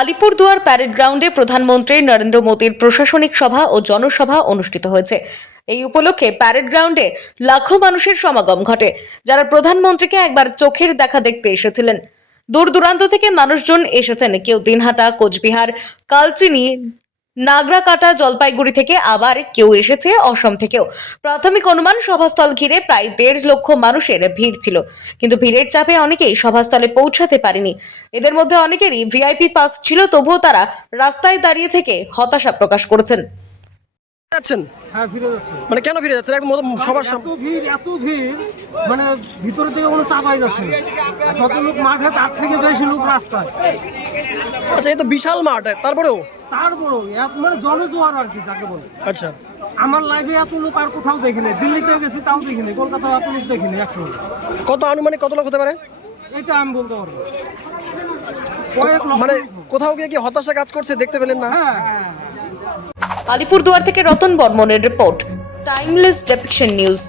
Alipurduar parade গ্রাউন্ডে প্রধানমন্ত্রী নরেন্দ্র মোদীর প্রশাসনিক সভা ও জনসভা অনুষ্ঠিত হয়েছে। এই উপলক্ষে প্যারেড গ্রাউন্ডে লাখো মানুষের সমাগম ঘটে, যারা প্রধানমন্ত্রীকে একবার চোখের দেখা দেখতে এসেছিলেন। দূর দূরান্ত থেকে মানুষজন এসেছেন, কেউ দিনহাটা, কোচবিহার, কালচিনি নাগরাকাটা জলপাইগুড়ি থেকে আবার কেউ এসেছে অসম থেকেও। প্রাথমিক অনুমান সভাস্থল ঘিরে প্রায় দেড় লক্ষ মানুষের ভিড় ছিল। কিন্তু ভিড়ের চাপে অনেকেই সভাস্থলে পৌঁছাতে পারেনি। এদের মধ্যে অনেকেরই ভিআইপি পাস ছিল তবুও তারা রাস্তায় দাঁড়িয়ে থেকে হতাশা প্রকাশ করেছেন। যাচ্ছেন? হ্যাঁ ফিরে যাচ্ছে। মানে কেন ফিরে যাচ্ছেন? একদম সবার সামনে এত ভিড় এত ভিড় মানে ভিতরের দিকে কোনো চাপাই যাচ্ছে যত লোক মাঠে তার থেকে বেশি লোক রাস্তায়। আচ্ছা এই তো বিশাল মাঠ তারপরেও? তারপরেও এক মানে জনজোয়ার আর কি যাকে বলে। আচ্ছা। আমার লাইফে এত লোক আর কোথাও দেখিনি। দিল্লিতে গেছি তাও দেখিনি। কলকাতায় এত লোক দেখিনি একসঙ্গে। কত আনুমানিক কত লোক হতে পারে? এটা আমি বলতে পারব না। কয়েক লক্ষ মানে কোথাও গিয়ে কি হতাশা কাজ করছে দেখতে পেলেন না? হ্যাঁ। আলিপুরদুয়ার থেকে রতন বর্মনের রিপোর্ট টাইমলেস ডেপিকশন নিউজ